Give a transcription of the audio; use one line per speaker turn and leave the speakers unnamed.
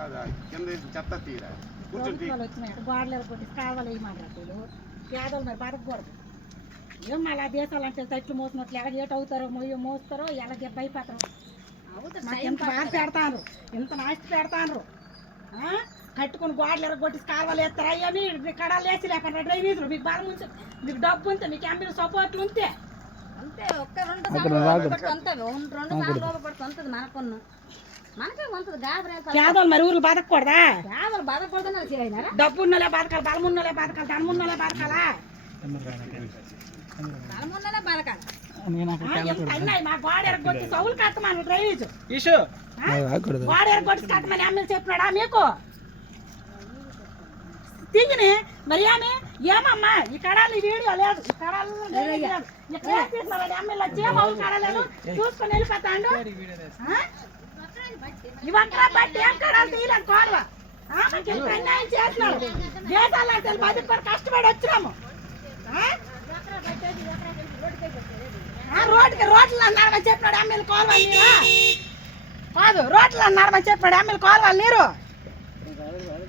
కాదా? కింద వేసి చెత్త తీరా? కూర్చొని తీ.
ప్రభుత్వాలు వచ్చినాయి. గోడలు కొట్టి కావాలి వేయమంటారు పేదలు మరి బతకూడదు ఏం మళ్ళీ దేశాలు అంటే తట్లు మోసినట్లు ఎలా ఏట అవుతారో మొయ్య మోస్తారో ఎలా దెబ్బ అయిపోతారో? బాధ పెడతాను ఎంత నాస్తి పెడతాను ఆ? కట్టుకుని గోడలు ఎరగొట్టి కాలువలు వేస్తారా? అయ్యని కడాలు వేసి లేకుండా డ్రైనేజీలు. మీకు బలం ఉంటే మీకు డబ్బు ఉంటే మీకు ఎంపీలు సపోర్ట్లు ఉంటే.
అంతే. ఒక్క రెండు సార్లు రెండు సార్లు లోపలికి వంతది మనకున్న.
పేదలు మరి ఊర్లు బతకూడదా డబ్బు ఉన్నోలే బతకాలి బలం ఉన్నోలే బతకాలి? ధనం ఉన్నోలే బతకాలా సౌలు కట్టమని గోడ ఎరగొట్టి కట్టమని ఎమ్మెల్యే చెప్పినాడా మీకు? తింగిని మరి ఏమి ఏమమ్మా ఈ కడాలు ఈ వీడియో లేదు. ఈ కడాలు లేదు. ఇక్కడ తీసినారు వచ్చి మౌలు కడాలను చూసుకొని వెళ్ళిపోతాడు. బట్టి ఏం కడాలు? తీయలేదు అన్యాయం దేశాలు అంటే కష్టపడి వచ్చినాము. రోడ్డుకి రోడ్లు అన్నారని చెప్పినాడు నీరు. కాదు రోడ్లు అన్నారని చెప్పినాడు ఎమ్మెల్యే కోరవాలి నీరు.